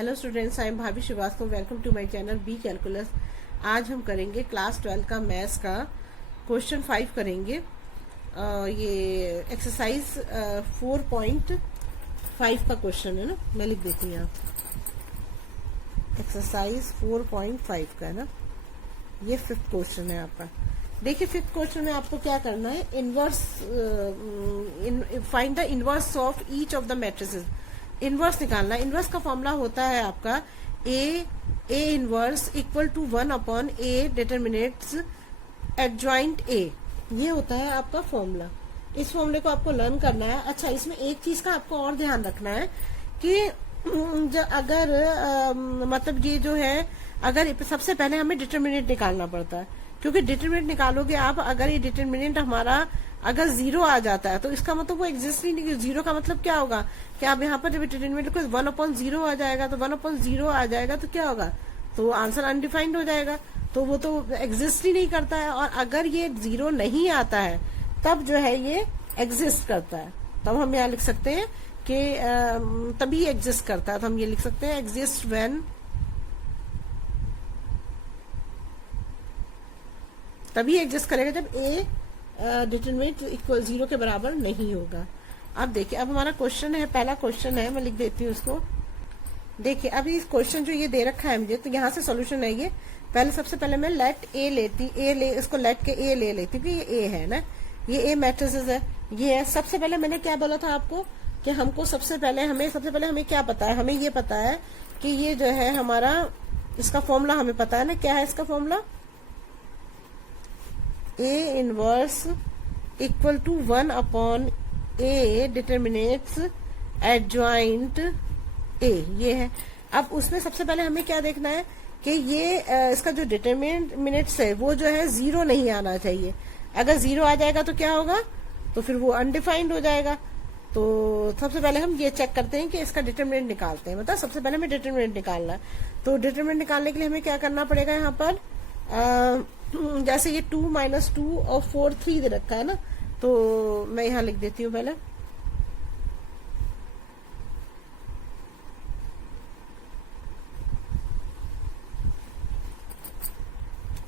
Hello students, I am Bhabhi Shrivastava. Welcome to my channel B calculus. आज हम करेंगे class 12 का मैथ्स का क्वेश्चन 5 करेंगे। ये एक्सरसाइज 4.5 का क्वेश्चन है ना, मैं लिख देती हूँ यहाँ। एक्सरसाइज 4.5 का है ना, ये 5th क्वेश्चन है आपका। देखिए 5th क्वेश्चन में आपको क्या करना है, inverse find the inverse of each of the matrices. Inverse निकालना। इनवर्स का फॉर्मूला होता है आपका A inverse equal to 1 upon A determinants adjoint A. ये होता है आपका फॉर्मूला। इस फॉर्मूले को आपको लर्न करना है। अच्छा, इसमें एक चीज का आपको और ध्यान रखना है कि अगर मतलब ये जो है, अगर सबसे पहले हमें डिटरमिनेंट निकालना पड़ता है, क्योंकि डिटरमिनेंट निकालोगे आप, अगर ये डिटरमिनेंट हमारा अगर 0 आ जाता है तो इसका मतलब वो एग्जिस्ट ही नहीं। 0 का मतलब क्या होगा कि आप यहाँ पर जब डिटरमिनेंट को 1/0 आ जाएगा, तो 1/0 आ जाएगा तो क्या होगा, तो आंसर अनडिफाइंड हो जाएगा, तो वो तो एग्जिस्ट ही नहीं करता है। और अगर ये 0 नहीं आता है तब जो है ये एग्जिस्ट करता है। तब हम यहाँ लिख सकते हैं कि तभी एग्जिस्ट करता है। तो हम ये लिख सकते हैं एग्जिस्ट व्हेन, तभी एग्जिस्ट करेगा जब ए डिटरमिनेंट इक्वल 0 के बराबर नहीं होगा। अब देखिए, अब हमारा क्वेश्चन है, पहला क्वेश्चन है, मैं लिख देती हूँ उसको। देखिए अभी इस क्वेश्चन जो ये दे रखा है मुझे, तो यहाँ से सॉल्यूशन है ये। पहले सबसे पहले मैं लेट ए लेती, इसको लेट के ए ले लेती, क्योंकि ये ए है ना, ये ए मैट्रिसेस है, ये है। सबसे पहले मैंने क्या बोला था आपको कि हमको सबसे पहले हमें क्या पता है, हमें ये पता है कि ये जो है हमारा, इसका फॉर्मूला हमें पता है ना, क्या है इसका formula, A inverse equal to 1 upon A determinants adjoint A, ये है। अब उसमें सबसे पहले हमें क्या देखना है कि ये इसका जो डिटरमिनेट्स है वो जो है 0 नहीं आना चाहिए। अगर 0 आ जाएगा तो क्या होगा, तो फिर वो अनडिफाइंड हो जाएगा। तो सबसे पहले हम ये चेक करते हैं कि इसका डिटरमिनेंट निकालते हैं। मतलब सबसे पहले हमें डिटरमिनेंट निकालना है। तो डिटरमिनेंट निकालने के लिए हमें क्या करना पड़ेगा, यहाँ पर जैसे ये 2 - 2 और 4 3 दे रखा है ना, तो मैं यहाँ लिख देती हूँ पहले।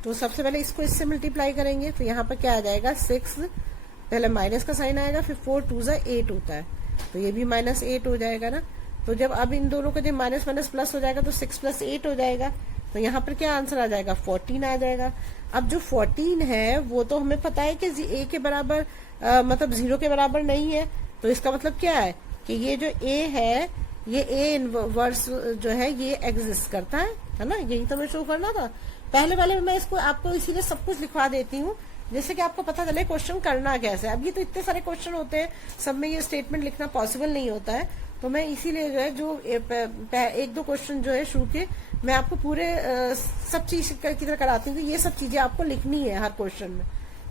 तो सबसे पहले इसको इससे मल्टीप्लाई करेंगे, तो यहाँ पर क्या आ जाएगा 6, पहले माइनस का साइन आएगा, फिर 4 2 8 होता है, तो ये भी -8 हो जाएगा ना। तो जब अब इन दोनों का जब माइनस माइनस प्लस हो जाएगा तो 6 + 8 हो जाएगा। तो यहाँ पर क्या आंसर आ जाएगा, 14 आ जाएगा। अब जो 14 है वो तो हमें पता है कि ए के बराबर मतलब 0 के बराबर नहीं है। तो इसका मतलब क्या है कि ये जो ए है, ये ए इनवर्स जो है ये एग्जिस्ट करता है ना। यही तो मैं शो करना था। पहले मैं इसको आपको इसीलिए सब कुछ लिखवा देती हूँ, जैसे कि आपको पता चले क्वेश्चन करना कैसे। अब ये तो इतने सारे क्वेश्चन होते हैं, सब में ये स्टेटमेंट लिखना पॉसिबल नहीं होता है। तो मैं इसीलिए जो है, जो 1-2 क्वेश्चन जो है शुरू के, मैं आपको पूरे सब चीज की तरह कराती हूँ कि ये सब चीजें आपको लिखनी है हर क्वेश्चन में,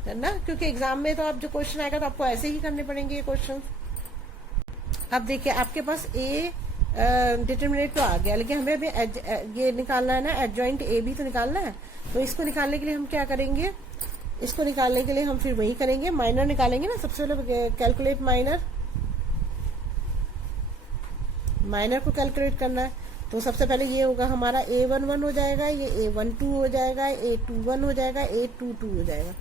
है ना। क्योंकि एग्जाम में तो आप जो क्वेश्चन आएगा तो आपको ऐसे ही करने पड़ेंगे ये क्वेश्चन। अब देखिए आपके पास ए डिटरमिनेंट तो आ गया, लेकिन हमें अभी ये निकालना है ना, एडजॉइंट ए भी तो निकालना है। तो इसको निकालने के लिए हम क्या करेंगे, इसको निकालने के लिए हम फिर वही करेंगे, माइनर निकालेंगे ना। सबसे पहले कैलकुलेट माइनर को कैलकुलेट करना है। तो सबसे पहले ये होगा हमारा A11 हो जाएगा, ये A12 हो जाएगा, A21 हो जाएगा, A22 हो जाएगा।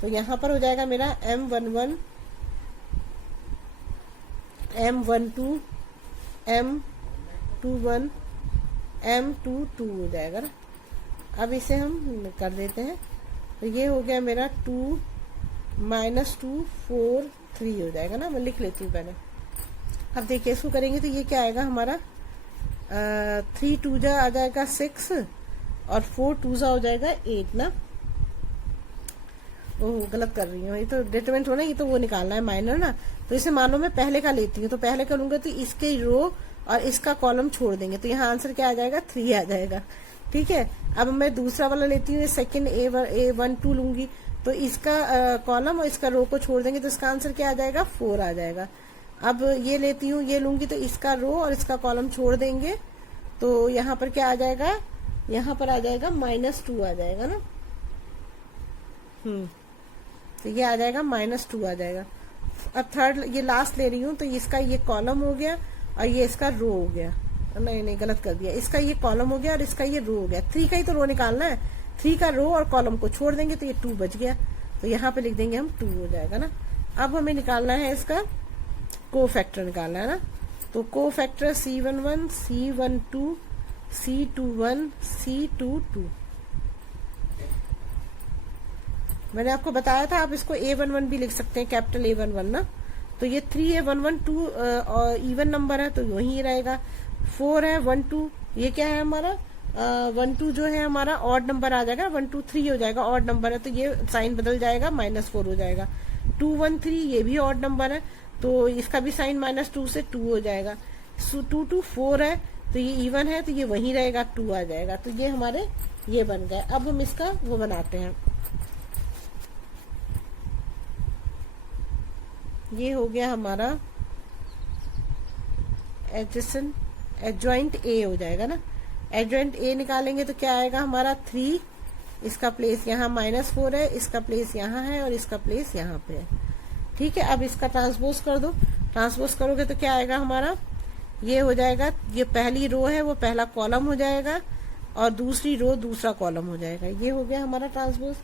तो यहाँ पर हो जाएगा मेरा M11, M12, M21, M22 हो जाएगा ना। अब इसे हम कर देते हैं, तो ये हो गया मेरा 2 - 2 4 3 हो जाएगा ना। मैं लिख लेती हूँ पहले। अब देखिए इसको करेंगे तो ये क्या आएगा हमारा, 3 2 जा आ जाएगा 6 और 4 2 जा हो जाएगा 8 ना। ओह गलत कर रही हूँ, ये तो डिटरमिनेंट हो ना, ये तो वो निकालना है माइनर ना। तो इसे मानो मैं पहले का लेती हूँ, तो पहले करूंगा तो इसके रो और इसका कॉलम छोड़ देंगे, तो यहाँ आंसर क्या आ जाएगा, 3 आ जाएगा। ठीक है। अब मैं दूसरा वाला लेती हूँ, सेकेंड A12 लूंगी, तो इसका कॉलम और इसका रो को छोड़ देंगे, तो इसका आंसर क्या आ जाएगा, 4 आ जाएगा। अब ये लेती हूँ, ये लूंगी, तो इसका रो और इसका कॉलम छोड़ देंगे, तो यहाँ पर क्या आ जाएगा, यहाँ पर आ जाएगा -2 आ जाएगा ना। तो ये आ जाएगा -2 आ जाएगा। अब थर्ड ये लास्ट ले रही हूँ, तो इसका ये कॉलम हो गया और ये इसका रो हो गया। नहीं नहीं गलत कर दिया, इसका ये कॉलम हो गया और इसका ये रो हो गया। 3 का ही तो रो निकालना है, 3 का रो और कॉलम को छोड़ देंगे तो ये 2 बच गया, तो यहाँ पे लिख देंगे हम 2 हो जाएगा ना। अब हमें निकालना है इसका कोफैक्टर निकालना है ना, तो cofactor C11 C12 C21 C22। मैंने आपको बताया था आप इसको A11 भी लिख सकते हैं, कैपिटल A11 ना। तो ये 3A11 2 इवन नंबर है तो वही रहेगा। 4 है 1 2, ये क्या है हमारा 1 2 जो है हमारा ऑड नंबर आ जाएगा, 1 2 3 हो जाएगा, ऑड नंबर है तो ये साइन बदल जाएगा, -4 हो जाएगा। 2 1 3 ये भी ऑड नंबर है तो इसका भी साइन -2 से 2 हो जाएगा। 2 2 4 है तो ये इवन है तो ये वही रहेगा, 2 आ जाएगा। तो ये हमारे ये बन गए। अब हम इसका वो बनाते हैं, ये हो गया हमारा एडजॉइंट ए हो जाएगा ना। एडजॉइंट ए निकालेंगे तो क्या आएगा हमारा 3, इसका प्लेस यहाँ -4 है, इसका प्लेस यहाँ है और इसका प्लेस यहाँ पे है। ठीक है, अब इसका ट्रांसपोज कर दो, ट्रांसपोज करोगे तो क्या आएगा हमारा, ये हो जाएगा, ये पहली रो है वो पहला कॉलम हो जाएगा और दूसरी रो दूसरा कॉलम हो जाएगा। ये हो गया हमारा ट्रांसपोज।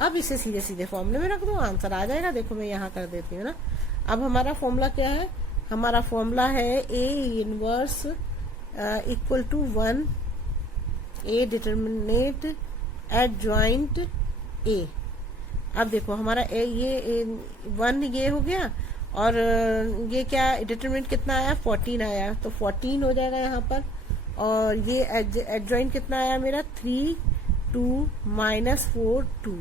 अब इसे सीधे सीधे फॉर्मूले में रख दो, आंसर आ जाएगा। देखो मैं यहाँ कर देती हूँ ना। अब हमारा फॉर्मूला क्या है, हमारा फॉर्मूला है A inverse equal to 1 A determinant adjoint A। अब देखो हमारा ये 1 ये हो गया और ये क्या डिटरमिनेंट कितना आया 14 आया, तो 14 हो जाएगा यहाँ पर। और ये एडजॉइंट कितना आया मेरा 3 2 -4 2।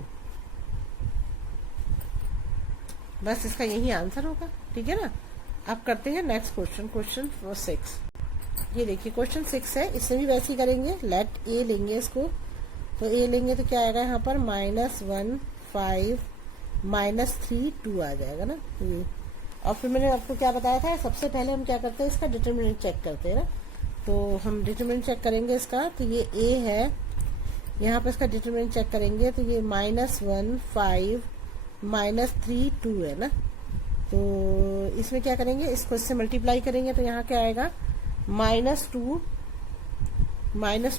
बस इसका यही आंसर होगा। ठीक है ना। अब करते हैं नेक्स्ट क्वेश्चन, क्वेश्चन 6। ये देखिए क्वेश्चन 6 है, इसमें भी वैसे ही करेंगे। लेट ए लेंगे इसको, तो ए लेंगे तो क्या आएगा यहाँ पर -1 5 -3 2 आ जाएगा ना ये। और फिर मैंने आपको क्या बताया था, सबसे पहले हम क्या करते हैं इसका डिटरमिनेंट चेक करते हैं ना। तो हम डिटरमिनेंट चेक करेंगे इसका, तो ये ए है, यहाँ पर इसका डिटरमिनेंट चेक करेंगे तो ये -1 5 -3 2 है ना। तो इसमें क्या करेंगे, इसको इससे मल्टीप्लाई करेंगे तो यहाँ क्या आएगा -2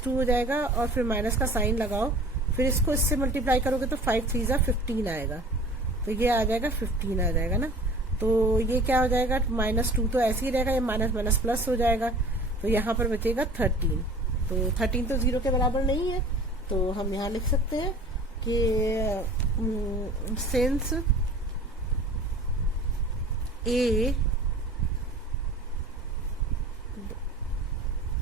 हो जाएगा और फिर माइनस का साइन लगाओ, फिर इसको इससे मल्टीप्लाई करोगे तो 5 3 15 आएगा, तो ये आ जाएगा 15 आ जाएगा ना। तो ये क्या हो जाएगा -2 तो ऐसे ही रहेगा, ये माइनस प्लस हो जाएगा, तो यहाँ पर बचेगा 13। तो 13 तो 0 के बराबर नहीं है, तो हम यहाँ लिख सकते हैं कि सिंस ए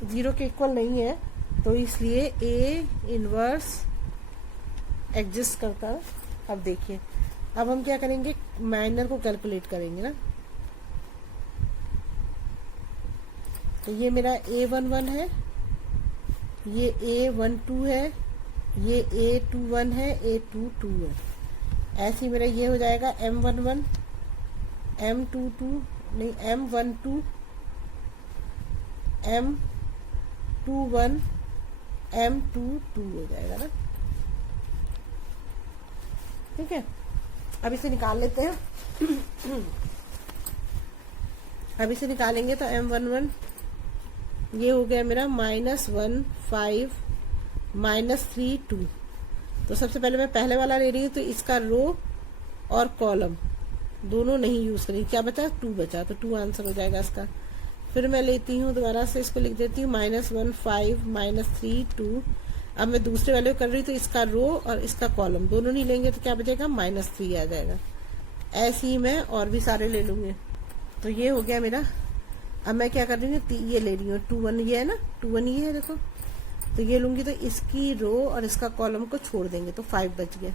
0 के इक्वल नहीं है तो इसलिए ए इनवर्स एग्जिस्ट करता है। अब देखिए, अब हम क्या करेंगे, माइनर को कैलकुलेट करेंगे ना। तो ये मेरा A11 है, ये A12 है, ये A21 है, A22 है। ऐसे ही मेरा ये हो जाएगा M11 M22 नहीं M12 M21 M22 हो जाएगा ना। ठीक है, अब इसे निकाल लेते हैं। अब इसे निकालेंगे तो M11 ये हो गया मेरा -1 5 -3 2। तो सबसे पहले मैं पहले वाला ले रही हूँ, तो इसका रो और कॉलम दोनों नहीं यूज करेंगे। क्या बचा 2 बचा, तो 2 आंसर हो जाएगा इसका। फिर मैं लेती हूँ दोबारा से इसको लिख देती हूँ -1 5 -3 2। अब मैं दूसरे वाले को कर रही हूँ तो इसका रो और इसका कॉलम दोनों नहीं लेंगे तो क्या बचेगा -3 आ जाएगा। ऐसे ही मैं और भी सारे ले लूंगी। तो ये हो गया मेरा। अब मैं क्या कर रही हूँ, ये ले रही हूँ 2 1 ये है ना, 2 1 ये है देखो, तो ये लूंगी तो इसकी रो और इसका कॉलम को छोड़ देंगे तो 5 बच गया।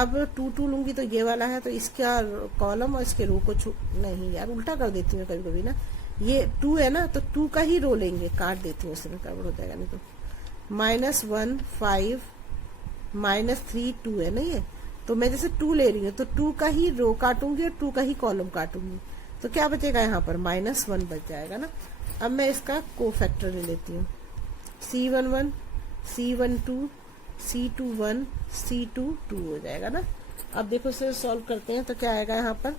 अब 2 2 लूंगी तो ये वाला है तो इसका कॉलम और इसके रो को नहीं यार उल्टा कर देती हूँ कभी कभी ना, ये 2 है ना तो 2 का ही रो लेंगे, काट देती हूँ इसमें, गड़बड़ हो जाएगा नहीं तो। -1 5 -3 2 है ना ये, तो मैं जैसे 2 ले रही हूँ तो 2 का ही रो काटूंगी और 2 का ही कॉलम काटूंगी, तो क्या बचेगा यहाँ पर -1 बच जाएगा ना। अब मैं इसका कोफैक्टर ले लेती हूँ, C11 C12 C21 C22 हो जाएगा ना। अब देखो इसे सॉल्व करते हैं तो क्या आएगा यहाँ पर,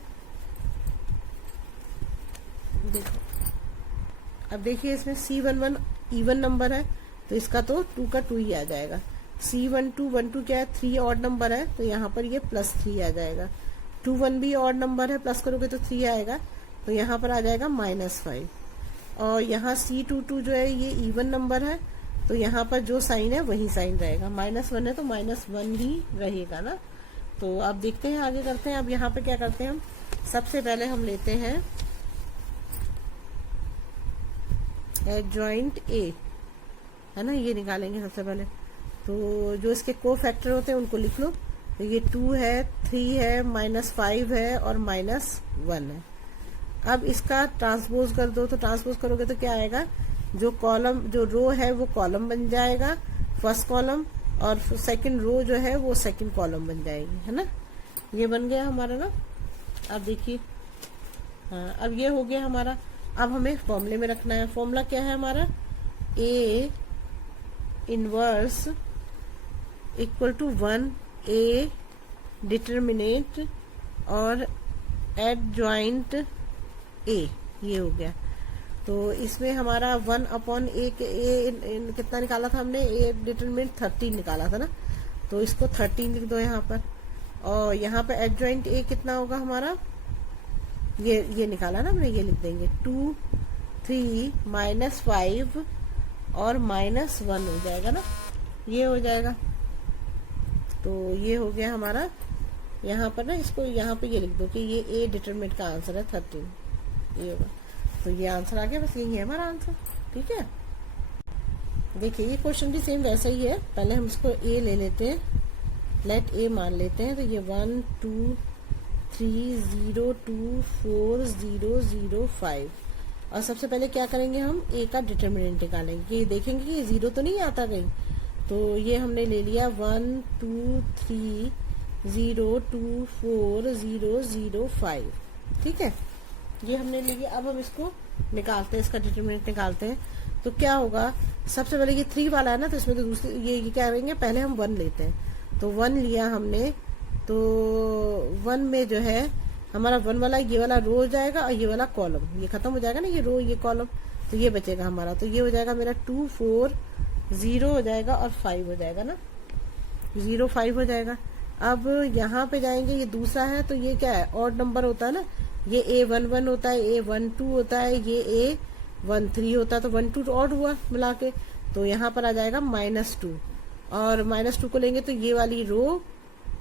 देखो अब देखिए इसमें C11 इवन नंबर है तो इसका तो 2 का 2 ही आ जाएगा। C12 क्या है, 3 ऑड नंबर है तो यहाँ पर ये +3 आ जाएगा। 21 भी ऑड नंबर है, प्लस करोगे तो 3 आएगा तो यहाँ पर आ जाएगा -5। और यहाँ C22 जो है ये इवन नंबर है तो यहाँ पर जो साइन है वही साइन रहेगा। -1 है तो -1 ही रहेगा ना। तो अब देखते हैं, आगे करते हैं। अब यहाँ पे क्या करते हैं हम, सबसे पहले हम लेते हैं एडजॉइंट ए, है ना, ये निकालेंगे सबसे पहले। तो जो इसके को फैक्टर होते हैं उनको लिख लो। तो ये 2 है, 3 है, -5 है और -1 है। अब इसका ट्रांसपोज कर दो, तो ट्रांसपोज करोगे तो क्या आएगा, जो कॉलम, जो रो है वो कॉलम बन जाएगा, फर्स्ट कॉलम, और सेकंड रो जो है वो सेकंड कॉलम बन जाएगी, है ना। ये बन गया हमारा ना। अब देखिए, हाँ, अब ये हो गया हमारा। अब हमें फॉर्मूले में रखना है। फॉर्मूला क्या है हमारा, A inverse equal to 1 A determinant और एडजॉइंट A, ये हो गया। तो इसमें हमारा 1/A कितना निकाला था हमने, A डिटरमिनेंट 13 निकाला था ना, तो इसको 13 लिख दो यहाँ पर। और यहाँ पे एडजॉइंट A कितना होगा हमारा, ये निकाला ना हमने, ये लिख देंगे 2, 3, -5 और -1 हो जाएगा ना, ये हो जाएगा। तो ये हो गया हमारा। यहाँ पर ना इसको यहाँ पे ये लिख दो कि ये A डिटरमिनेंट का आंसर है 13, ये होगा। तो ये आंसर आ गया, बस यही है हमारा आंसर। ठीक है, देखिए ये क्वेश्चन भी सेम वैसा ही है। पहले हम इसको A ले लेते हैं, लेट A मान लेते हैं। तो ये 1, 2, 3, 0, 2, 4, 0, 0, 5। और सबसे पहले क्या करेंगे, हम A का डिटर्मिनेंट निकालेंगे कि देखेंगे कि ये 0 तो नहीं आता कहीं। तो ये हमने ले लिया 1, 2, 3, 0, 2, 4, 0, 0, 5। ठीक है, ये हमने ले लिया। अब हम इसको निकालते हैं, इसका डिटर्मिनेंट निकालते हैं। तो क्या होगा, सबसे पहले ये 3 वाला है ना, तो इसमें तो दूसरी ये क्या करेंगे, पहले हम 1 लेते हैं। तो 1 लिया हमने, तो 1 में जो है हमारा 1 वाला, ये वाला रो हो जाएगा और ये वाला कॉलम, ये खत्म हो जाएगा ना, ये रो ये कॉलम, तो ये बचेगा हमारा। तो ये हो जाएगा मेरा 2, 4, 0 हो जाएगा और 5 हो जाएगा ना, 0, 5 हो जाएगा। अब यहाँ पे जाएंगे, ये दूसरा है तो ये क्या है, ऑड नंबर होता है ना, ये A11 होता है, A12 होता है, ये A13 होता है। तो 1, 2 ऑड हुआ मिला के, तो यहाँ पर आ जाएगा -2। और -2 को लेंगे तो ये वाली रो,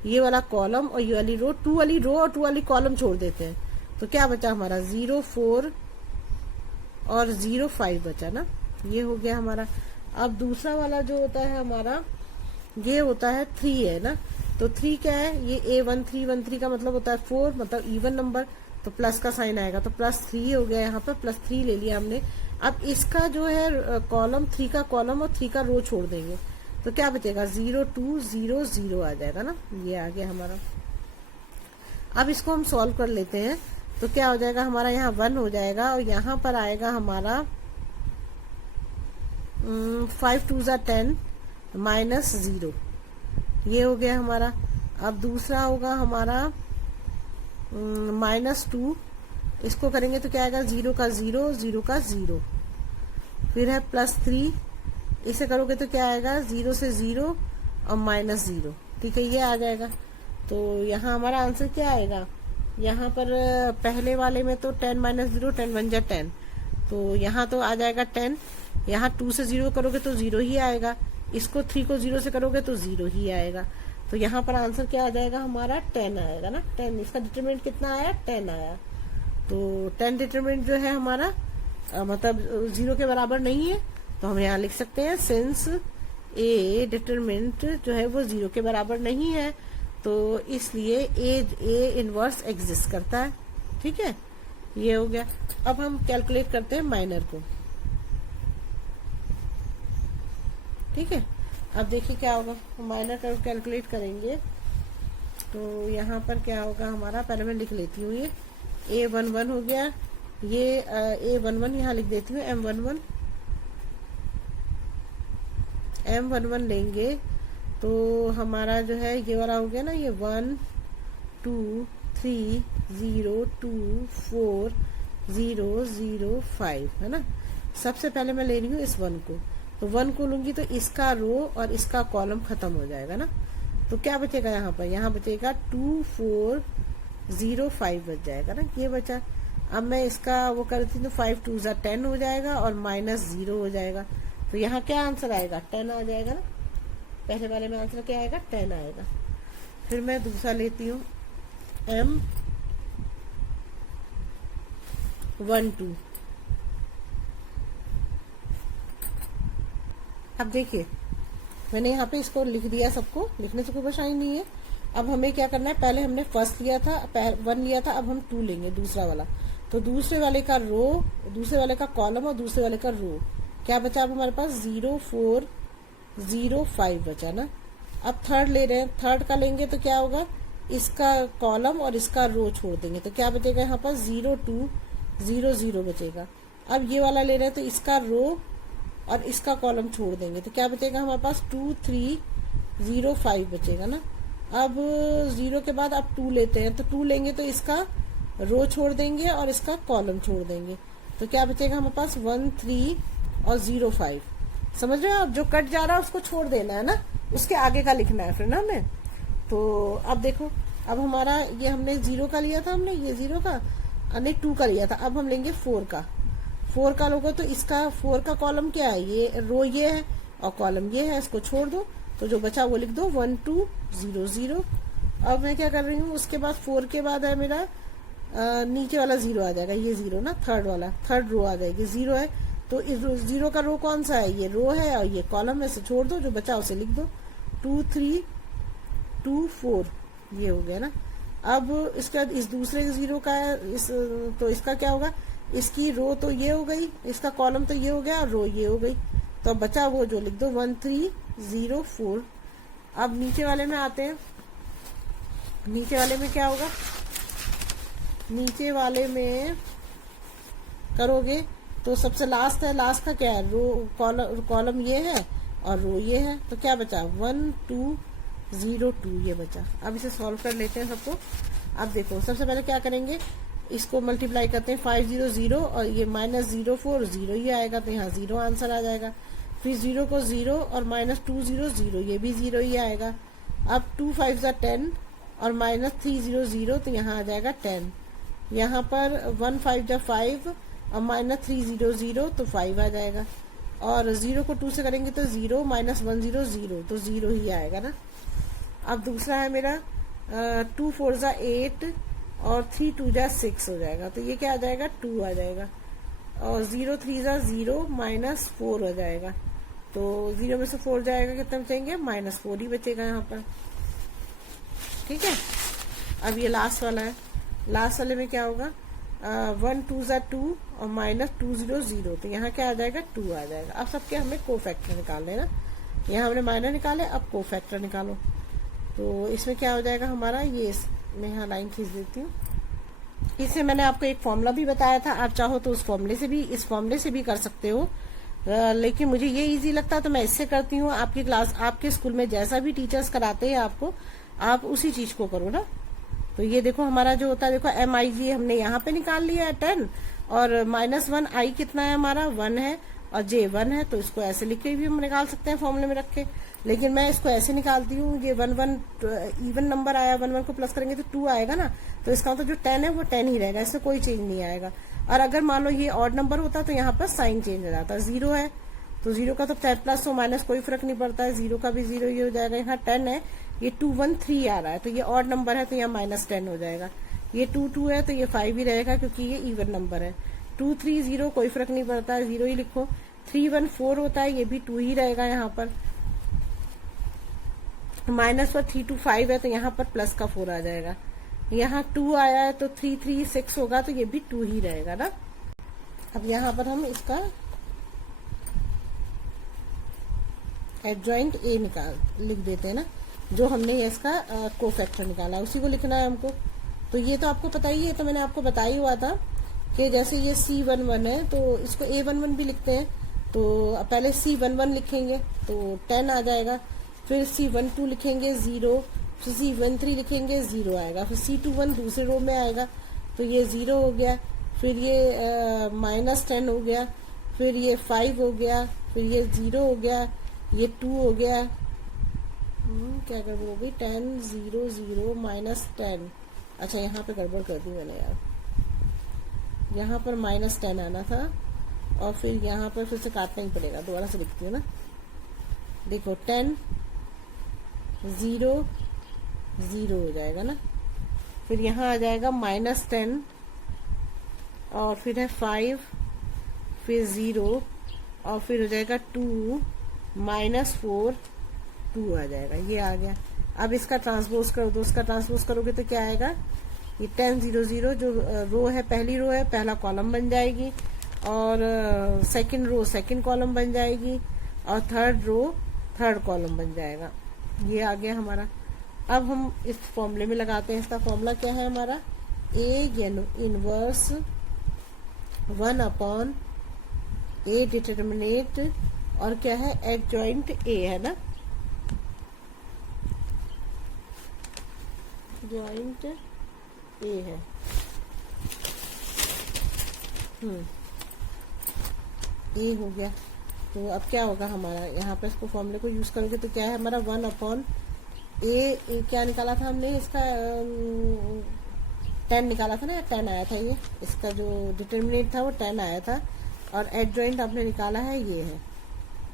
ये वाला कॉलम और ये वाली रो, 2 वाली रो और 2 वाली कॉलम छोड़ देते हैं। तो क्या बचा हमारा, 0, 4 और 0, 5 बचा ना, ये हो गया हमारा। अब दूसरा वाला जो होता है हमारा, ये होता है 3 है ना। तो 3 क्या है, ये A13 का मतलब होता है 4, मतलब इवन नंबर, तो प्लस का साइन आएगा, तो +3 हो गया यहाँ पर, +3 ले लिया हमने। अब इसका जो है कॉलम, 3 का कॉलम और 3 का रो छोड़ देंगे, तो क्या बचेगा, 0, 2, 0, 0 आ जाएगा ना, ये आ गया हमारा। अब इसको हम सॉल्व कर लेते हैं। तो क्या हो जाएगा हमारा, यहाँ 1 हो जाएगा और यहाँ पर आएगा हमारा 5, 2 = 10 -0, ये हो गया हमारा। अब दूसरा होगा हमारा -2, इसको करेंगे तो क्या आएगा, 0 का 0, 0 का 0, फिर है +3, इसे करोगे तो क्या आएगा, 0 से 0 और -0। ठीक है, ये आ जाएगा। तो यहाँ हमारा आंसर क्या आएगा, यहाँ पर पहले वाले में तो 10 - 0, 10 × 1 = 10, तो यहाँ तो आ जाएगा 10। यहाँ 2 से 0 करोगे तो 0 ही आएगा, इसको 3 को 0 से करोगे तो 0 ही आएगा। तो यहाँ पर आंसर क्या आ जाएगा हमारा, 10 आएगा ना, 10। इसका डिटरमिनेंट कितना आया, 10 आया। तो 10 डिटरमिनेंट जो है हमारा मतलब 0 के बराबर नहीं है, तो हम यहाँ लिख सकते हैं सिंस A डिटरमिनेंट जो है वो 0 के बराबर नहीं है, तो इसलिए A इनवर्स एग्जिस्ट करता है। ठीक है, ये हो गया। अब हम कैलकुलेट करते हैं माइनर को। ठीक है, अब देखिए क्या होगा, माइनर का कैलकुलेट करेंगे। तो यहाँ पर क्या होगा हमारा, पहले मैं लिख लेती हूँ, ये A11 हो गया, ये A11 यहाँ लिख देती हूँ, M11 लेंगे तो हमारा जो है ये वाला हो गया ना, ये 1, 2, 3, 0, 2, 4, 0, 0, 5 है ना। सबसे पहले मैं ले रही हूँ इस 1 को, तो 1 को लूंगी तो इसका रो और इसका कॉलम खत्म हो जाएगा ना। तो क्या बचेगा यहाँ पर, यहाँ बचेगा 2 4 0 5 बच जाएगा ना, ये बचा। अब मैं इसका वो करती हूँ तो 5 2 10 हो जाएगा और -0 हो जाएगा। तो यहाँ क्या आंसर आएगा, 10 आ जाएगा ना। पहले वाले में आंसर क्या आएगा, 10 आएगा। फिर मैं दूसरा लेती हूँ M12। अब देखिए मैंने यहाँ पे इसको लिख दिया, सबको लिखने से कोई परेशानी नहीं है। अब हमें क्या करना है, पहले हमने फर्स्ट लिया था 1 लिया था, अब हम 2 लेंगे दूसरा वाला। तो दूसरे वाले का रो, दूसरे वाले का कॉलम और दूसरे वाले का रो क्या बचा, अब हमारे पास 0 4 0 5 बचा ना। अब थर्ड ले रहे हैं, थर्ड का लेंगे तो क्या होगा, इसका कॉलम और इसका रो छोड़ देंगे तो क्या बचेगा यहाँ पर 0 2 0 0 बचेगा। अब ये वाला ले रहे हैं तो इसका रो और इसका कॉलम छोड़ देंगे तो क्या बचेगा हमारे पास 2 3 0 5 बचेगा ना। अब 0 के बाद अब 2 लेते हैं, तो 2 लेंगे तो इसका रो छोड़ देंगे और इसका कॉलम छोड़ देंगे तो क्या बचेगा हमारे पास 1 3 और 0 5। समझ रहे हो आप, जो कट जा रहा है उसको छोड़ देना है ना, उसके आगे का लिखना है फिर ना हमें। तो अब देखो, अब हमारा ये हमने 0 का लिया था, हमने ये 0 का नहीं 2 का लिया था, अब हम लेंगे 4 का। 4 का लोगे तो इसका 4 का कॉलम क्या है, ये रो ये है और कॉलम ये है, इसको छोड़ दो तो जो बचा वो लिख दो 1 2 0 0। अब मैं क्या कर रही हूँ, उसके बाद 4 के बाद है मेरा नीचे वाला 0 आ जाएगा, ये 0 ना, थर्ड वाला थर्ड रो आ जाएगी, 0 है तो इस 0 का रो कौन सा है, ये रो है और ये कॉलम है, इसे छोड़ दो, जो बचा उसे लिख दो 2 3 2 4, ये हो गया ना। अब इसके बाद इस दूसरे 0 का है तो इसका क्या होगा, इसकी रो तो ये हो गई, इसका कॉलम तो ये हो गया और रो ये हो गई, तो अब बचा वो जो लिख दो 1 3 0 4। अब नीचे वाले में आते हैं, नीचे वाले में क्या होगा, नीचे वाले में करोगे तो सबसे लास्ट है, लास्ट का क्या है, रो कॉलम ये है और रो ये है, तो क्या बचा 1 2 0 2 ये बचा। अब इसे सॉल्व कर लेते हैं सबको। अब देखो सबसे पहले क्या करेंगे, इसको मल्टीप्लाई करते हैं 5 0 0 और ये -0 4 0 ही आएगा तो यहाँ 0 आंसर आ जाएगा। फिर 0 को 0 और -2 0 0, ये भी 0 ही आएगा। अब 2 5 10 और -3 0 0 तो यहाँ आ जाएगा 10। यहाँ पर 1 5 5 और -3 0 0 तो 5 आ जाएगा, और 0 को 2 से करेंगे तो 0 -1 0 0 तो 0 ही आएगा ना। अब दूसरा है मेरा 2 4 8 और 3 2 6 हो जाएगा, तो ये क्या आ जाएगा 2 आ जाएगा, और 0 3 0 -4 हो जाएगा, तो 0 में से 4 जाएगा, कितना बचेंगे -4 ही बचेगा यहाँ पर। ठीक है, अब ये लास्ट वाला है, लास्ट वाले में क्या होगा 1 2 2 और -2 0 0, तो यहाँ क्या आ जाएगा 2 आ जाएगा। अब सबके हमें कोफैक्टर निकालने हैं ना, यहाँ हमने माइनर निकाले, अब कोफैक्टर निकालो। तो इसमें क्या हो जाएगा हमारा, ये मैं यहाँ लाइन खींच देती हूँ। इससे मैंने आपको एक फॉर्मूला भी बताया था, आप चाहो तो उस फॉर्मूले से भी, इस फॉर्मूले से भी कर सकते हो, लेकिन मुझे ये इजी लगता है तो मैं इससे करती हूँ। आपकी क्लास, आपके स्कूल में जैसा भी टीचर्स कराते हैं आपको, आप उसी चीज को करो ना। तो ये देखो हमारा जो होता है, देखो MIG हमने यहाँ पे निकाल लिया है 10, और -1 I कितना है हमारा 1 है और J 1 है, तो इसको ऐसे लिख के भी हम निकाल सकते हैं फॉर्मूले में रख के, लेकिन मैं इसको ऐसे निकालती हूँ, ये 1 1 इवन नंबर आया, 1 1 को प्लस करेंगे तो 2 आएगा ना, तो इसका मतलब जो 10 है वो 10 ही रहेगा, इसमें कोई चेंज नहीं आएगा। और अगर मान लो ये ऑड नंबर होता तो यहाँ पर साइन चेंज हो जाता, 0 है तो 0 का तो चाहे प्लस हो माइनस कोई फर्क नहीं पड़ता है, 0 का भी 0 ही हो जाएगा। यहाँ 10 है, ये 2 1 3 आ रहा है तो ये ऑड नंबर है तो यहाँ -10 हो जाएगा। ये 2 2 है तो ये 5 ही रहेगा क्योंकि ये इवन नंबर है। 2 3 0 कोई फर्क नहीं पड़ता है, 0 ही लिखो। 3 1 4 होता है, ये भी 2 ही रहेगा यहाँ पर। -1 3 2 5 है तो यहाँ पर प्लस का 4 आ जाएगा। यहाँ 2 आया है तो 3 3 6 होगा तो ये भी 2 ही रहेगा ना। अब यहाँ पर हम इसका एडजॉइंट A लिख देते हैं ना, जो हमने इसका कोफैक्टर निकाला उसी को लिखना है हमको। तो ये तो आपको पता ही है, तो मैंने आपको बताया ही हुआ था कि जैसे ये C11 है तो इसको A11 भी लिखते हैं, तो पहले C11 लिखेंगे तो 10 आ जाएगा, फिर C12 लिखेंगे 0, फिर C13 लिखेंगे 0 आएगा, फिर C21 दूसरे रो में आएगा तो ये 0 हो गया, फिर ये -10 हो गया, फिर ये 5 हो गया, फिर ये 0 हो गया, ये 2 हो गया, क्या गड़बड़ हो गई, 10 0 0 -10। अच्छा यहाँ पे गड़बड़ कर दी मैंने यार, यहाँ पर -10 आना था और फिर यहाँ पर फिर से काटना ही पड़ेगा, दोबारा से लिखती हूँ ना। देखो 10 0 0 हो जाएगा ना, फिर यहाँ आ जाएगा -10 और फिर है 5, फिर 0 और फिर हो जाएगा 2 -4 2 आ जाएगा, ये आ गया। अब इसका ट्रांसपोज कर दो, इसका ट्रांसपोज करोगे तो क्या आएगा, ये 10 0 0 जो रो है, पहली रो है, पहला कॉलम बन जाएगी, और सेकंड रो सेकंड कॉलम बन जाएगी, और थर्ड रो थर्ड कॉलम बन जाएगा। ये आ गया हमारा। अब हम इस फॉर्मूले में लगाते हैं। इसका फॉर्मूला क्या है हमारा, ए इनवर्स 1 A डिटर्मिनेट, और क्या है, एडजॉइंट ए है ना, जॉइंट ए है। ए हो गया। तो अब क्या होगा हमारा, यहाँ पे इसको फॉर्मूले को यूज करोगे तो क्या है हमारा, 1 ए क्या निकाला था हमने, इसका 10 निकाला था ना, 10 आया था, ये इसका जो डिटर्मिनेट था वो 10 आया था, और एडजॉइंट आपने निकाला है, ये है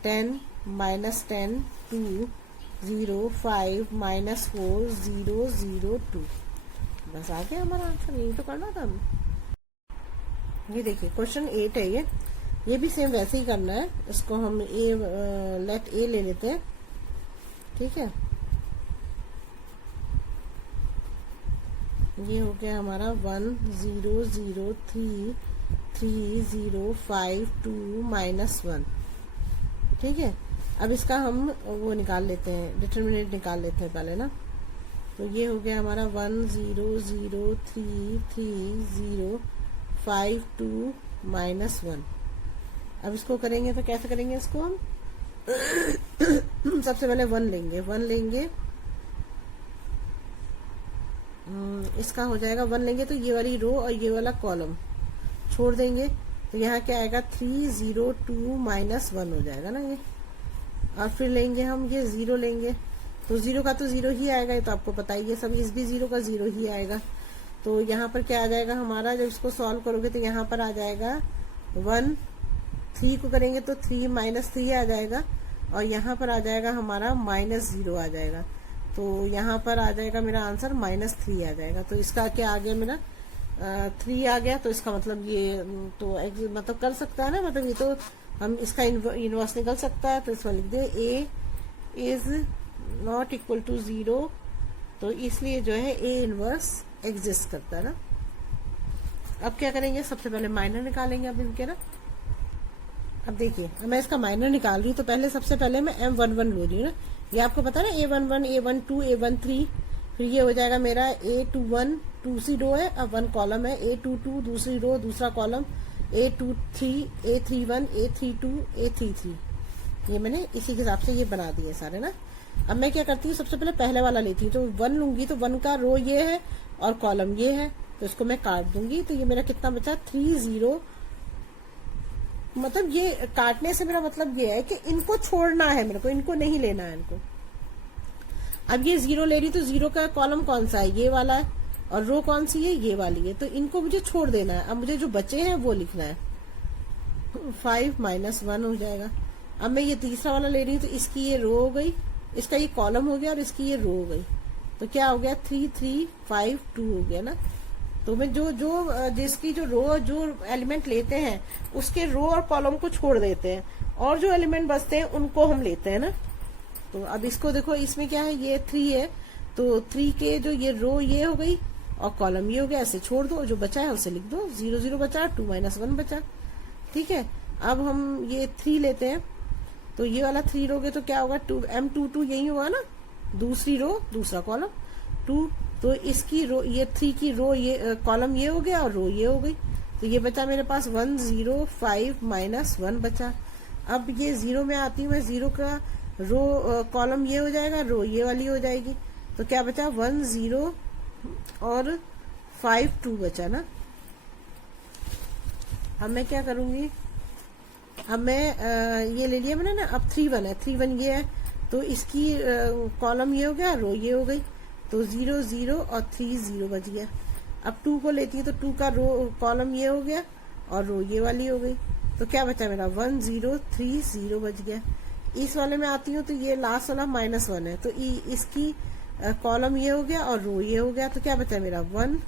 10 -10 2 0 5 -4 0 0 2। बस आ गया हमारा आंसर, यही तो करना था हमें। ये देखिए क्वेश्चन 8 है ये भी सेम वैसे ही करना है। इसको हम लेट ए ले लेते हैं, ठीक है। ये हो गया हमारा 1 0 0 3 3 0 5 2 -1, ठीक है। अब इसका हम वो निकाल लेते हैं, डिटर्मिनेंट निकाल लेते हैं पहले ना। तो ये हो गया हमारा 1 0 0 3 3 0 5 2 -1। अब इसको करेंगे तो कैसे करेंगे इसको हम सबसे पहले 1 लेंगे, इसका हो जाएगा 1 लेंगे तो ये वाली रो और ये वाला कॉलम छोड़ देंगे, तो यहाँ क्या आएगा 3 0 2 -1 हो जाएगा ना ये। और फिर लेंगे हम ये 0 लेंगे, तो 0 का तो 0 ही आएगा, ये तो आपको पता ही है सब, इस भी 0 का 0 ही आएगा। तो यहाँ पर क्या आ जाएगा हमारा, जब इसको सॉल्व करोगे तो यहाँ पर आ जाएगा 1, 3 को करेंगे तो 3 -3 आ जाएगा, और यहाँ पर आ जाएगा हमारा -0 आ जाएगा। तो यहाँ पर आ जाएगा मेरा आंसर -3 आ जाएगा। तो इसका क्या आ गया मेरा 3 आ गया। तो इसका मतलब ये तो मतलब कर सकता है ना, मतलब ये तो हम इसका इनवर्स निकल सकता है। तो इसमें लिख दे ए इज नॉट इक्वल टू 0, तो इसलिए जो है ए इनवर्स एग्जिस्ट करता है ना। अब क्या करेंगे, सबसे पहले माइनर निकालेंगे अब इनके ना। अब देखिए मैं इसका माइनर निकाल रही हूँ, तो पहले सबसे पहले मैं M11 ले रही हूँ ना, ये आपको पता है ना, A11 A12 A13, फिर ये हो जाएगा मेरा A21 दूसरी रो है, अब 1 कॉलम है, A22 दूसरी रो दूसरा column, A23 A31 A32 A33, ये मैंने इसी के हिसाब से ये बना दिए सारे ना। अब मैं क्या करती हूँ, सबसे पहले पहले वाला लेती हूँ, तो 1 लूंगी, तो 1 का रो ये है और कॉलम ये है, तो इसको मैं काट दूंगी। तो ये मेरा कितना बचा 3 0, मतलब ये काटने से मेरा मतलब ये है कि इनको छोड़ना है मेरे को, इनको नहीं लेना है इनको। अब ये 0 ले रही, तो 0 का कॉलम कौन सा है, ये वाला है, और रो कौन सी है, ये वाली है, तो इनको मुझे छोड़ देना है। अब मुझे जो बचे हैं वो लिखना है, 5 -1 हो जाएगा। अब मैं ये तीसरा वाला ले रही हूँ, तो इसकी ये रो हो गई, इसका ये कॉलम हो गया, और इसकी ये रो हो गई, तो क्या हो गया 3 3 5 2 हो गया ना। तो मैं जो जिसकी जो रो जो एलिमेंट लेते हैं उसके रो और कॉलम को छोड़ देते हैं, और जो एलिमेंट बचते हैं उनको हम लेते हैं ना। तो अब इसको देखो, इसमें क्या है, ये 3 है, तो 3 के जो ये रो ये हो गई और कॉलम ये हो गया, ऐसे छोड़ दो, जो बचा है उसे लिख दो, 0 0 बचा, 2 -1 बचा, ठीक है। अब हम ये 3 लेते हैं, तो ये वाला 3 लोगे तो क्या होगा, M22 यही होगा ना, दूसरी रो दूसरा कॉलम 2, तो इसकी रो ये 3 की रो ये कॉलम ये हो गया और रो ये हो गई, तो ये बचा मेरे पास 1 0 5 -1 बचा। अब ये 0 में आती हूँ मैं, 0 का रो कॉलम ये हो जाएगा, रो ये वाली हो जाएगी, तो क्या बचा 1 0 और 5 2 बचा ना। अब मैं क्या करूंगी, अब मैं ये ले लिया मैंने ना, अब 3 1 है, 3 1 ये है, तो इसकी कॉलम ये हो गया, रो ये हो गई, तो 0 0 और 3 0 बच गया। अब 2 को लेती है तो 2 का रो कॉलम ये हो गया और रो ये वाली हो गई, तो क्या बचा मेरा 1 0 3 0 बच गया। इस वाले में आती हूँ तो ये लास्ट वाला -1 है, तो इसकी कॉलम ये हो गया और रो ये हो गया, तो क्या बचा मेरा 1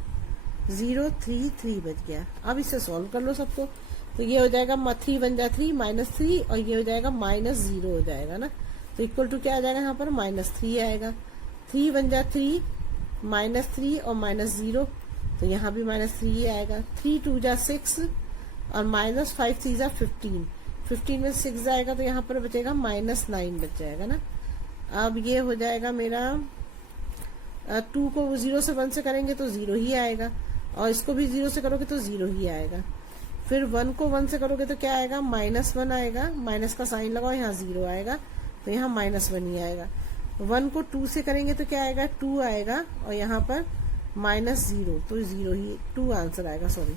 0 3 3 बच गया। अब इसे सॉल्व कर लो सबको, तो ये हो जाएगा 3 बन जाए 3 -3 और ये हो जाएगा -0 हो जाएगा ना, तो इक्वल टू क्या आ जाएगा यहाँ पर -3 आएगा। 3 बन जाए 3 -3 और -0, तो यहाँ भी -3 आएगा। 3 2 जा 6 और -5 3 जा 15, 15 में 6 जाएगा तो यहाँ पर बचेगा -9 बच जाएगा ना। अब ये हो जाएगा मेरा 2 को 0 से 1 से करेंगे तो 0 ही आएगा, और इसको भी 0 से करोगे तो 0 ही आएगा। फिर 1 को 1 से करोगे तो क्या आएगा -1 आएगा, माइनस का साइन लगाओ, यहाँ 0 आएगा तो यहाँ -1 ही आएगा। 1 को 2 से करेंगे तो क्या आएगा 2 आएगा, और यहाँ पर -0 तो 0 ही 2 आंसर आएगा, सॉरी।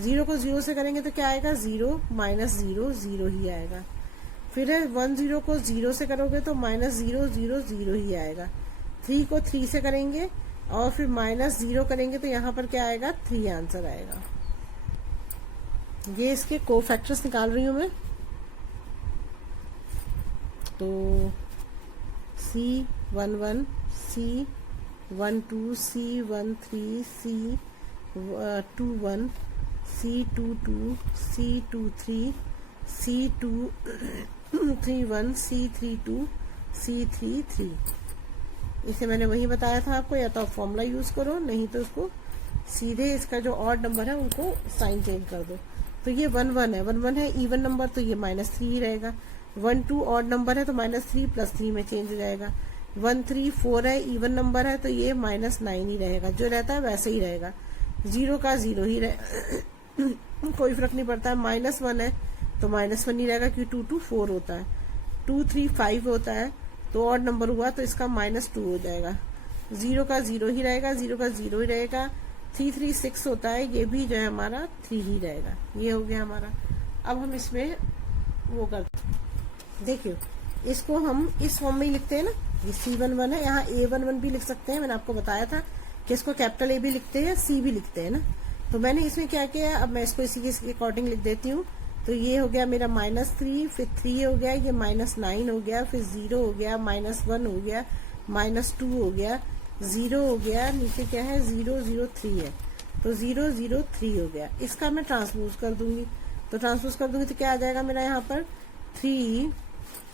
0 को 0 से करेंगे तो क्या आएगा 0 -0 0 ही आएगा। फिर है 1 0 को 0 से करोगे तो -0 0 0 ही आएगा। 3 को 3 से करेंगे और फिर -0 करेंगे तो यहाँ पर क्या आएगा 3 आंसर आएगा। ये इसके कोफैक्टर्स निकाल रही हूँ मैं, तो C11 C12 C13 C21 C22 C23 C231 C32 C33। इसे मैंने वही बताया था आपको, या तो आप फॉर्मूला यूज करो, नहीं तो उसको सीधे इसका जो ऑड नंबर है उनको साइन चेंज कर दो। तो ये 1 1 है, 1 1 है इवन नंबर, तो ये -3 ही रहेगा। 1 2 ऑड नंबर है तो -3 + 3 में चेंज हो जाएगा। 1 3 4 है इवन नंबर है तो ये -9 ही रहेगा, जो रहता है वैसे ही रहेगा। 0 का 0 ही रहेगा कोई फर्क नहीं पड़ता है। -1 है तो -1 ही रहेगा, क्योंकि 2 2 4 होता है। 2 3 5 होता है तो ऑड नंबर हुआ तो इसका -2 हो जाएगा। 0 का 0 ही रहेगा, 0 का 0 ही रहेगा। 3 3 6 होता है, ये भी जो है हमारा 3 ही रहेगा। ये हो गया हमारा। अब हम इसमें वो करते, देखियो इसको हम इस फॉर्म में ही लिखते हैं ना, ये C11 है, यहाँ A11 भी लिख सकते हैं। मैंने आपको बताया था कि इसको कैपिटल A भी लिखते हैं, C भी लिखते हैं ना। तो मैंने इसमें क्या किया, अब मैं इसको इसी के अकॉर्डिंग लिख देती हूँ। तो ये हो गया मेरा -3, फिर 3 हो गया, ये -9 हो गया, फिर 0 हो गया, -1 हो गया, -2 हो गया, 0 हो गया, नीचे क्या है 0 0 3 है, तो 0 0 3 हो गया। इसका मैं ट्रांसपोज कर दूंगी, तो ट्रांसपोज कर दूंगी तो क्या आ जाएगा मेरा यहाँ पर 3,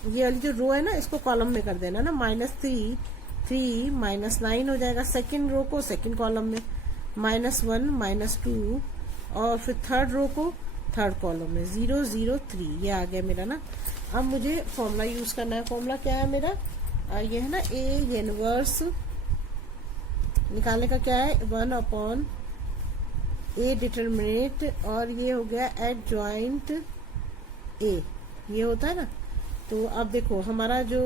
ये वाली जो रो है ना इसको कॉलम में कर देना ना, -3 3 -9 हो जाएगा। सेकंड रो को सेकंड कॉलम में, -1 -2, और फिर थर्ड रो को थर्ड कॉलम में 0 0 3, ये आ गया मेरा ना। अब मुझे फॉर्मूला यूज करना है। फॉर्मूला क्या है मेरा, ये है ना A इनवर्स निकालने का क्या है 1/A डिटरमिनेट, और ये हो गया एडजॉइंट A, ये होता है ना। तो अब देखो हमारा जो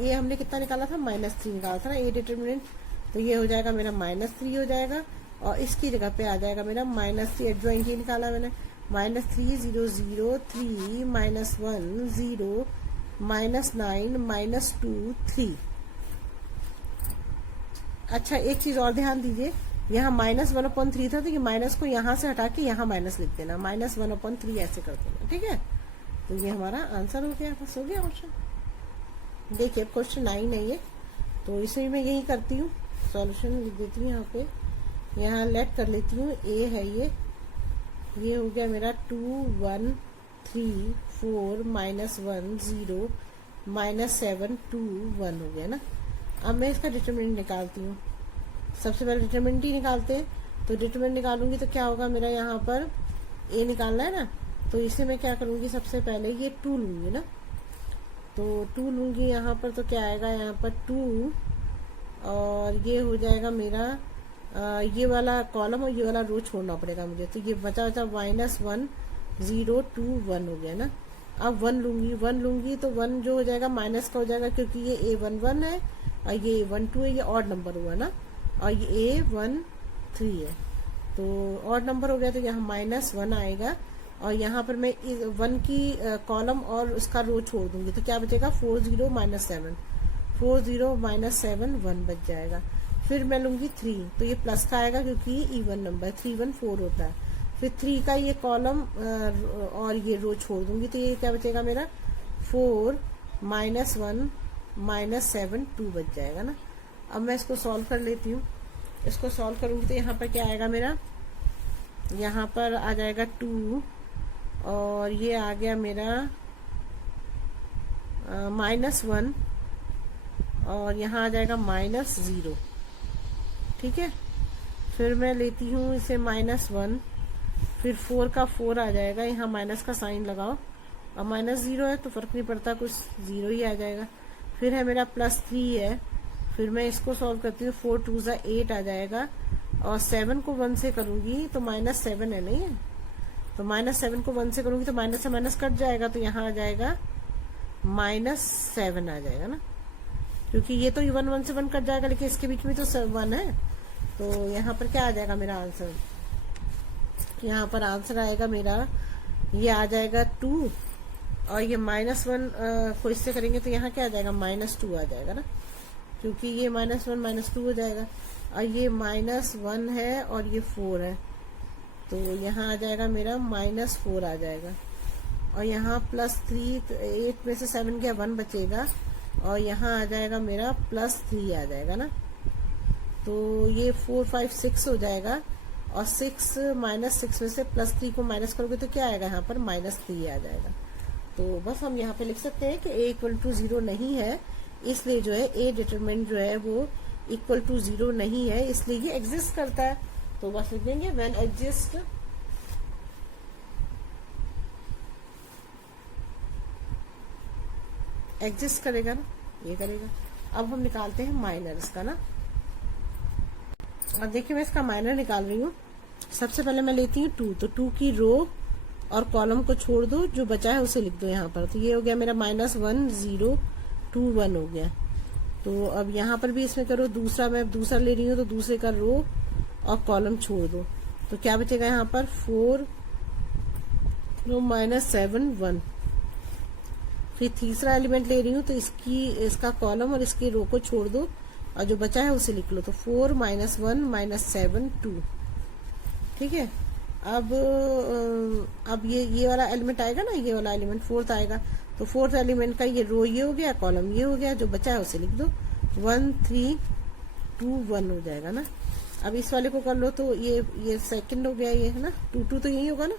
A हमने कितना निकाला था -3 निकाला था ना A डिटरमिनेंट, तो ये हो जाएगा मेरा -3 हो जाएगा, और इसकी जगह पे आ जाएगा मेरा -3 एडजॉइंट ये निकाला मैंने, -3 0 0 3 -1 0 -9 -2 3। अच्छा एक चीज और ध्यान दीजिए, यहाँ -1/3 था, तो ये माइनस को यहाँ से हटा के यहाँ माइनस लिख देना, -1/3 ऐसे कर देना, ठीक है। तो ये हमारा आंसर हो गया, बस हो गया क्वेश्चन। देखिए अब क्वेश्चन 9 है ये, तो इसे मैं यही करती हूँ, सॉल्यूशन लिख देती हूँ यहाँ पे, यहाँ लेट कर लेती हूँ। A है ये हो गया मेरा 2 1 3 4 -1 0 -7 2 1 हो गया ना। अब मैं इसका डिटरमिनेंट निकालती हूँ। सबसे पहले डिटरमिनेंट ही निकालते हैं, तो डिटरमिनेंट निकालूंगी तो क्या होगा मेरा, यहाँ पर A निकालना है ना, तो इसे मैं क्या करूंगी, सबसे पहले ये 2 लूंगी ना, तो 2 लूंगी यहाँ पर, तो क्या आएगा यहाँ पर 2, और ये हो जाएगा मेरा ये वाला कॉलम और ये वाला रो छोड़ना पड़ेगा मुझे, तो ये बचा -1 0 2 1 हो गया ना। अब 1 लूंगी तो 1 जो हो जाएगा माइनस का हो जाएगा, क्योंकि ये A11 है और ये A12 है, ये ऑड नंबर हुआ ना, और ये A13 है, तो ऑड नंबर हो गया, तो यहाँ -1 आएगा, और यहाँ पर मैं 1 की कॉलम और उसका रो छोड़ दूंगी, तो क्या बचेगा 4 0 माइनस 7, 4 0 माइनस 7 1 बच जाएगा। फिर मैं लूंगी 3, तो ये प्लस का आएगा क्योंकि ये इवन नंबर 3 1 4 होता है। फिर 3 का ये कॉलम और ये रो छोड़ दूंगी, तो ये क्या बचेगा मेरा 4 माइनस 1 माइनस 7 2 बच जाएगा ना। अब मैं इसको सॉल्व कर लेती हूँ। इसको सॉल्व करूंगी तो यहाँ पर क्या आएगा मेरा, यहाँ पर आ जाएगा 2 और ये आ गया मेरा -1 और यहाँ आ जाएगा -0, ठीक है। फिर मैं लेती हूँ इसे -1, फिर 4 का 4 आ जाएगा, यहाँ माइनस का साइन लगाओ और -0 है तो फर्क नहीं पड़ता, कुछ 0 ही आ जाएगा। फिर है मेरा +3 है, फिर मैं इसको सॉल्व करती हूँ, 4 2 8 आ जाएगा और 7 को 1 से करूंगी तो -7 है, नहीं है, तो -7 को 1 से करूंगी तो माइनस से माइनस कट जाएगा, तो यहाँ आ जाएगा -7 आ जाएगा ना, क्योंकि ये तो 1 1 से 1 कट जाएगा, लेकिन इसके बीच में तो 1 है। तो यहाँ पर क्या आ जाएगा मेरा आंसर, यहाँ पर आंसर आएगा मेरा, ये आ जाएगा 2 और ये -1 को इससे करेंगे तो यहाँ क्या आ जाएगा -2 आ जाएगा ना, क्योंकि ये -1 -2 हो जाएगा और ये -1 है और ये 4 है, तो यहाँ आ जाएगा मेरा -4 आ जाएगा। और यहाँ +3, 8 में से 7 गया 1 बचेगा और यहाँ आ जाएगा मेरा +3 आ जाएगा ना, तो ये 4 5 6 हो जाएगा और 6 -6 में से +3 को माइनस करोगे तो क्या आएगा, यहाँ पर -3 आ जाएगा। तो बस हम यहाँ पे लिख सकते हैं कि a = 0 नहीं है, इसलिए जो है a डिटरमिनेंट जो है वो = 0 नहीं है, इसलिए ये एग्जिस्ट करता है। तो बस लिख देंगे व्हेन एग्जिस्ट करेगा ना, ये करेगा। अब हम निकालते हैं माइनर इसका ना। अब देखिए मैं इसका माइनर निकाल रही हूँ। सबसे पहले मैं लेती हूँ 2, तो 2 की रो और कॉलम को छोड़ दो, जो बचा है उसे लिख दो यहाँ पर। तो ये हो गया मेरा -1 0 2 1 हो गया। तो अब यहाँ पर भी इसमें करो, दूसरा मैं दूसरा ले रही हूँ तो दूसरे का रो और कॉलम छोड़ दो, तो क्या बचेगा यहाँ पर 4 -7 1। फिर तीसरा एलिमेंट ले रही हूँ तो इसका कॉलम और इसकी रो को छोड़ दो और जो बचा है उसे लिख लो, तो 4 -1 -7 2, ठीक है। अब ये वाला एलिमेंट आएगा ना, ये वाला एलिमेंट 4th आएगा, तो 4th एलिमेंट का ये रो ये हो गया, कॉलम ये हो गया, जो बचा है उसे लिख दो, 1 3 2 1 हो जाएगा ना। अब इस वाले को कर लो तो ये सेकंड हो गया, ये है ना, 2 2 तो यही होगा ना,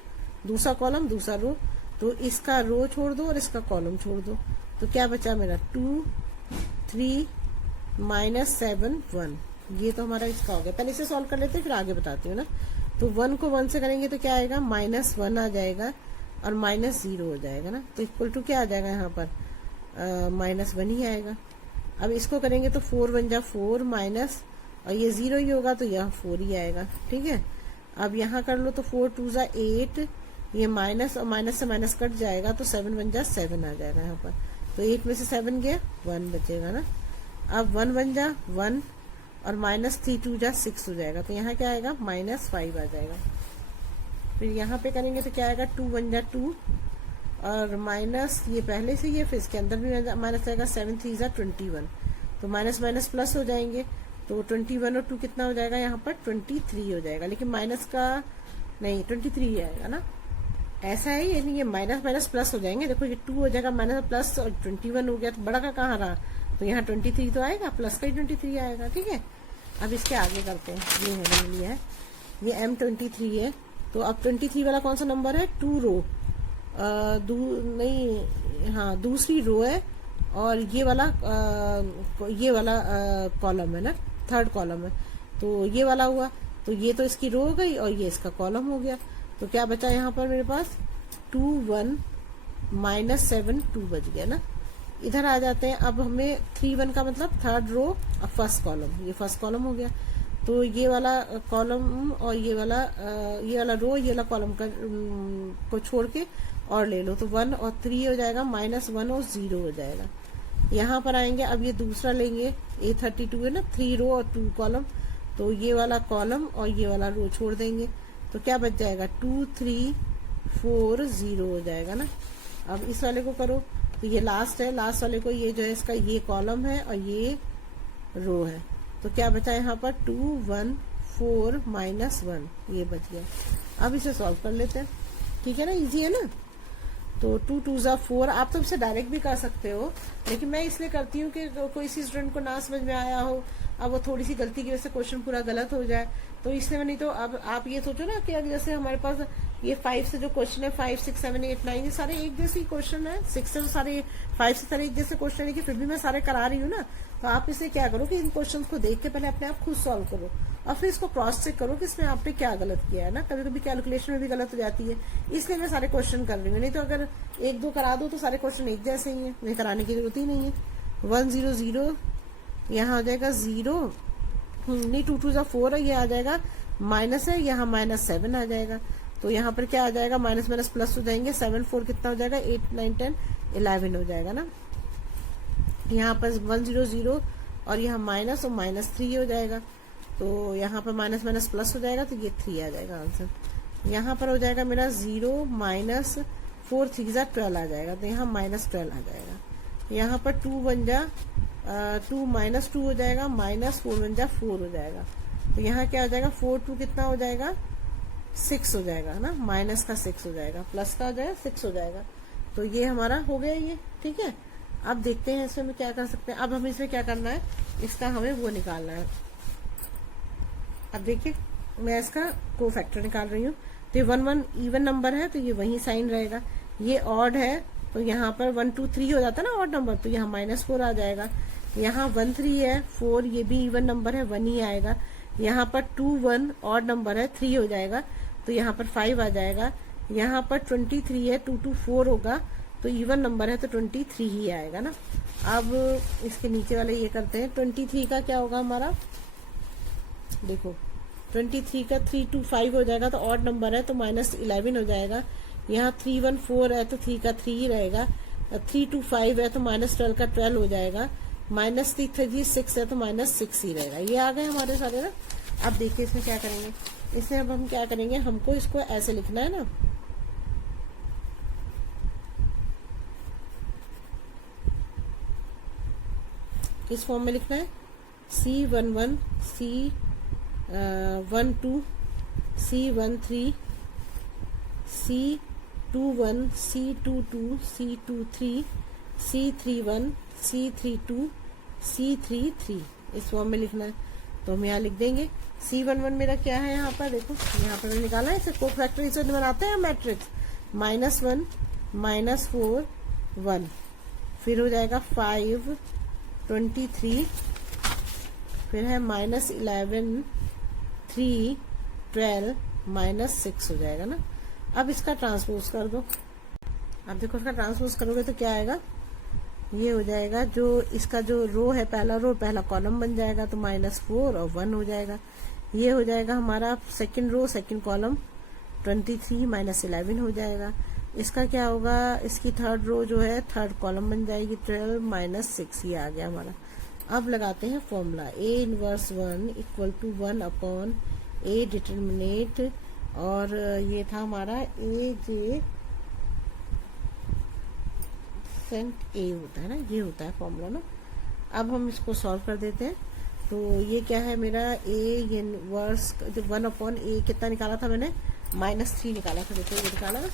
दूसरा कॉलम दूसरा रो, तो इसका रो छोड़ दो और इसका कॉलम छोड़ दो, तो क्या बचा मेरा 2 3 -7 1। ये तो हमारा इसका हो गया। पहले इसे सॉल्व कर लेते हैं फिर आगे बताती हूँ ना। तो 1 को 1 से करेंगे तो क्या आएगा, -1 आ जाएगा और -0 हो जाएगा ना, तो इक्वल टू क्या आ जाएगा यहाँ पर -1 ही आएगा। अब इसको करेंगे तो 4 1 जा 4 माइनस और ये 0 ही होगा तो यहाँ 4 ही आएगा, ठीक है। अब यहाँ कर लो तो 4 2 जा 8, ये माइनस और माइनस से माइनस कट जाएगा तो 7 1 जा 7 आ जाएगा यहाँ पर, तो 8 में से 7 गया 1 बचेगा ना। अब 1 1 जा 1 और -3 2 जा 6 हो जाएगा, तो यहाँ क्या आएगा -5 आ जाएगा। फिर यहाँ पे करेंगे तो क्या आएगा 2 1 जा 2 और माइनस ये पहले से ये, फिर इसके अंदर भी माइनस आएगा, 7 3 जा 21, तो माइनस माइनस प्लस हो जाएंगे, तो 21 और 2 कितना हो जाएगा यहाँ पर 23 हो जाएगा, लेकिन माइनस का नहीं 23 आएगा ना, ऐसा है ये नहीं, ये माइनस माइनस प्लस हो जाएंगे। देखो ये 2 हो जाएगा माइनस प्लस और 21 हो गया, तो बड़ा का कहाँ रहा, तो यहाँ 23 तो आएगा, प्लस का ही 23 आएगा, ठीक है। अब इसके आगे करते हैं, ये है मैंने लिया है, ये M23 है, तो अब 23 वाला कौन सा नंबर है, 2 रो दूसरी रो है और ये वाला कॉलम है ना, 3rd कॉलम है, तो ये वाला हुआ, तो ये तो इसकी रो हो गई और ये इसका कॉलम हो गया, तो क्या बचा यहाँ पर मेरे पास 2 1 -7 2 बच गया ना। इधर आ जाते हैं, अब हमें 3 1 का मतलब 3rd रो और 1st कॉलम, ये 1st कॉलम हो गया, तो ये वाला कॉलम और ये वाला रो ये वाला कॉलम का को छोड़ के और ले लो, तो 1 और 3 हो जाएगा, -1 और 0 हो जाएगा। यहाँ पर आएंगे, अब ये दूसरा लेंगे, A32 है ना, 3 रो और 2 कॉलम, तो ये वाला कॉलम और ये वाला रो छोड़ देंगे, तो क्या बच जाएगा 2 3 4 0 हो जाएगा ना। अब इस वाले को करो तो ये लास्ट है, लास्ट वाले को ये जो है इसका ये कॉलम है और ये रो है, तो क्या बचा यहाँ पर 2 1 4 -1 ये बच गया। अब इसे सॉल्व कर लेते हैं, ठीक है ना, इजी है ना। तो 2 2 ज़ा 4, आप तो इसे डायरेक्ट भी कर सकते हो, लेकिन मैं इसलिए करती हूँ कि कोई सी स्टूडेंट को ना समझ में आया हो, अब वो थोड़ी सी गलती की वजह से क्वेश्चन पूरा गलत हो जाए, तो इसलिए मैं नहीं तो अब आप ये सोचो ना कि अगर जैसे हमारे पास ये 5 से जो क्वेश्चन है 5 6 7 8 9 ये सारे एक जैसे ही क्वेश्चन है, 6 से तो सारे 5 से सारे एक जैसे क्वेश्चन है, कि फिर भी मैं सारे करा रही हूँ ना, तो आप इसे क्या करो कि इन क्वेश्चन को देख के पहले अपने आप खुद सॉल्व करो और फिर इसको क्रॉस चेक करो कि इसमें आपने क्या गलत किया है ना। कभी कभी कैलकुलेशन में भी गलत हो जाती है, इसलिए मैं सारे क्वेश्चन कर रही हूँ, नहीं तो अगर एक दो करा दो तो सारे क्वेश्चन एक जैसे ही है, नहीं कराने की जरूरत ही नहीं है। 1 0 0 यहाँ हो जाएगा 0, नहीं 2 2 ज़ा 4 है, ये आ जाएगा माइनस है, यहाँ -7 आ जाएगा, तो यहाँ पर क्या आ जाएगा माइनस माइनस प्लस हो जाएंगे, 7 4 कितना हो जाएगा 8 9 10 11 हो जाएगा ना। यहाँ पर 1 0 0 और यहाँ माइनस और -3 हो जाएगा, तो यहाँ पर माइनस माइनस प्लस हो जाएगा, तो ये 3 आ जाएगा आंसर। यहाँ पर हो जाएगा मेरा 0 -4 3 ज़ा 12 आ जाएगा, तो यहाँ -12 आ जाएगा। यहाँ पर 2 1 जा 2 -2 हो जाएगा, -4 1 जा 4 हो जाएगा, तो यहाँ क्या हो जाएगा 4 2 कितना हो जाएगा 6 हो जाएगा ना, माइनस का 6 हो जाएगा, प्लस का हो जाएगा 6 हो जाएगा, तो ये हमारा हो गया ये, ठीक है। अब देखते हैं इसमें हम क्या कर सकते हैं। अब हमें इसमें क्या करना है, इसका हमें वो निकालना है। अब देखिए मैं इसका कोफैक्टर निकाल रही हूँ, तो ये 1 1 इवन नंबर है, तो ये वही साइन रहेगा। ये ऑड है, तो यहाँ पर 1 2 3 हो जाता है ना ऑड नंबर, तो यहाँ -4 आ जाएगा। यहाँ 1 3 है, 4 ये भी इवन नंबर है, 1 ही आएगा। यहाँ पर 2 1 ऑड नंबर है, 3 हो जाएगा, तो यहाँ पर 5 आ जाएगा। यहाँ पर 23 है, 2 2 4 होगा, तो इवन नंबर है, तो 23 ही आएगा ना। अब इसके नीचे वाले ये करते हैं, 23 का क्या होगा हमारा, देखो 23 का 3 2 5 हो जाएगा, तो ऑड नंबर है, तो -11 हो जाएगा। यहाँ 3 1 4 है, तो 3 का 3 ही रहेगा। 3 2 5 है, तो -12 का 12 हो जाएगा। -3 6 है, तो -6 ही रहेगा। ये आ गए हमारे सारे ना। अब देखिए इसमें क्या करेंगे, इसमें अब हम क्या करेंगे, हमको इसको ऐसे लिखना है ना, किस फॉर्म में लिखना है, C11 C12 C13 C21 C22 C23 C31 C32 C33 इस फॉर्म में लिखना है। तो हम यहाँ लिख देंगे C11 मेरा क्या है, यहाँ पर देखो, यहाँ पर निकालना है, इसे कोफैक्टर इसे बनाते हैं मैट्रिक्स, -1 -4 1, फिर हो जाएगा 5 23, फिर है -11 3 12 -6 हो जाएगा ना। अब इसका ट्रांसपोज कर दो। अब देखो इसका ट्रांसपोज करोगे तो क्या आएगा, ये हो जाएगा, जो इसका जो रो है पहला रो पहला कॉलम बन जाएगा, तो -4 और 1 हो जाएगा। ये हो जाएगा हमारा सेकंड रो सेकंड कॉलम, 23 -11 हो जाएगा। इसका क्या होगा, इसकी थर्ड रो जो है थर्ड कॉलम बन जाएगी, 12 -6 ये आ गया हमारा। अब लगाते हैं फॉर्मूला, A 1 = 1/A डिटर्मिनेट, और ये था हमारा AJ सेंट A होता है ना, ये होता है फॉर्मूला ना। अब हम इसको सॉल्व कर देते हैं। तो ये क्या है मेरा A 1/A कितना निकाला था मैंने, -3 निकाला था। देखो ये निकाला ना,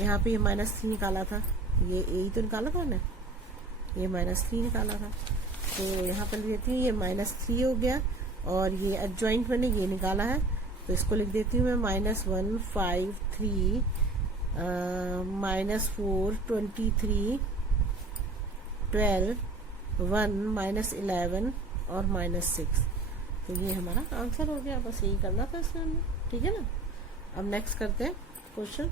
यहाँ पे ये -3 निकाला था, ये A ही तो निकाला था ना, ये -3 निकाला था। तो यहाँ पर लिख देती हूँ ये -3 हो गया, और ये एडजॉइंट मैंने ये निकाला है, तो इसको लिख देती हूँ मैं -1 5 3 -4 23 12 1 -11 और -6। तो ये हमारा आंसर हो गया, बस यही करना था इसमें हमने, ठीक है ना। अब नेक्स्ट करते हैं क्वेश्चन।